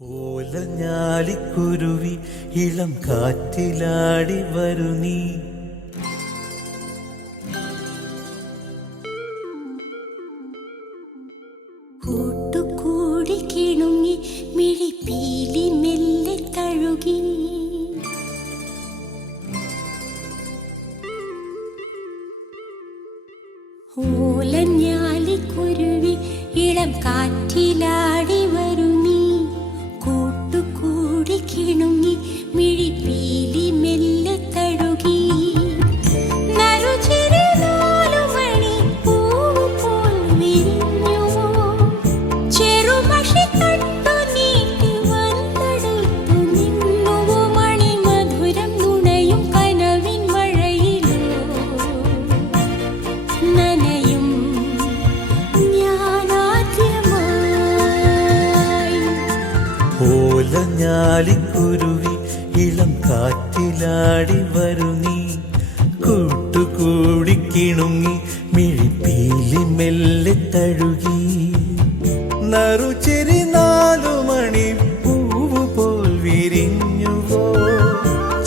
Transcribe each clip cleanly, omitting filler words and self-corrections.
ഓലഞ്ഞാലിക്കുരുവി ഇളം കാറ്റിലാടി വരു നീ. കൂട്ടുകൂടി കിണുങ്ങി മിഴിപ്പീലി മെല്ലെ തഴുകി. ഓലഞ്ഞാലിക്കുരുവി ഇളം കാറ്റിലാടി വരു നീ. കൂട്ടുകൂടി കിണുങ്ങി മിഴിപ്പീലി മെല്ലെ തഴുകി. ഓലഞ്ഞാലിക്കുരുവി ഇളം കാറ്റിലാടി വരു നീ. കൂട്ടുകൂടി കിണുങ്ങി മിഴിപ്പീലി മെല്ലെ തഴുകി. നറുചിരി 4 മണി പൂവ് പോൽ വിരിഞ്ഞുവോ.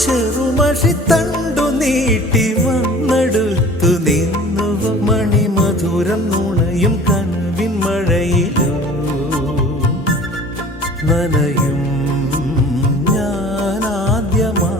ചെറുമഷി തണ്ടു നീട്ടി വന്നെടുത്തു നിന്നുവോ. മണിമധുരം നുണയും കനവിൻ മഴയിലോ നനയും ഞാനാദ്യമാ.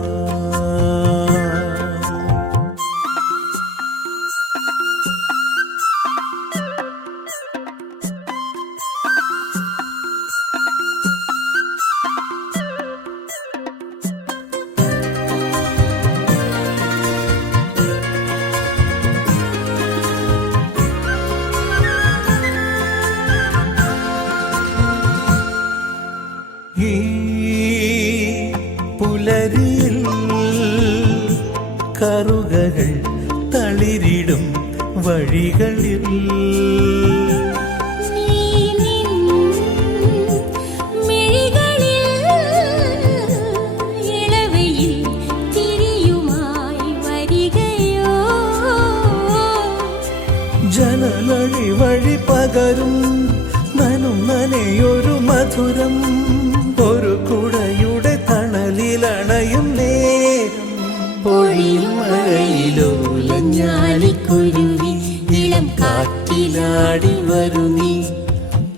ഈ പുലരിയിൽ കറുകകൾ തളിരിടും വഴികളിൽ ജനലഴി വഴി പകരും നനും നനയൊരു മധുരം. ഒരു കുടയുടെ തണലിലണയും നേരം പൊഴിയും മഴയിലോലഞ്ഞാലിക്കുരുവി ഇളം കാറ്റിലാടി വരു നീ.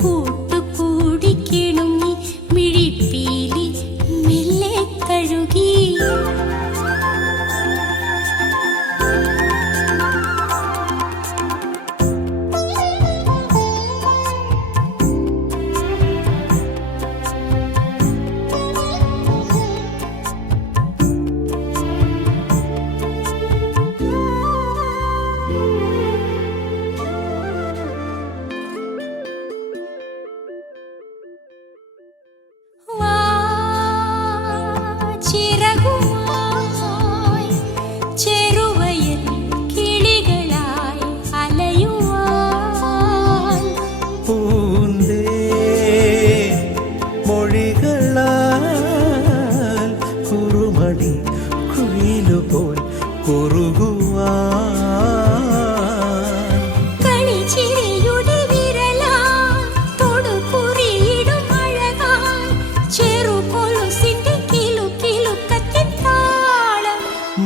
കൂട്ടുകൂടി കിണുങ്ങി മിഴിപ്പീലി മെല്ലെ തഴുകി. കുറുമണി കുയിലുപോൽ കുറുകുവാൻ കളിച്ചിരിയുടെ വിരലാൽ തൊടുകുറിയിടും അഴകാൽ ചെറുകൊലുസിന്റെ കിലുക്കിലുക്കത്തിൻ താളം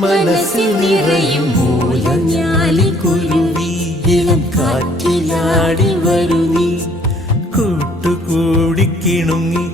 മനസ്സിൽ നിറയും. ഓലഞ്ഞാലിക്കുരുവി ഇളം കാറ്റിലാടി വരു നീ. കൂട്ടുകൂടി കിണുങ്ങി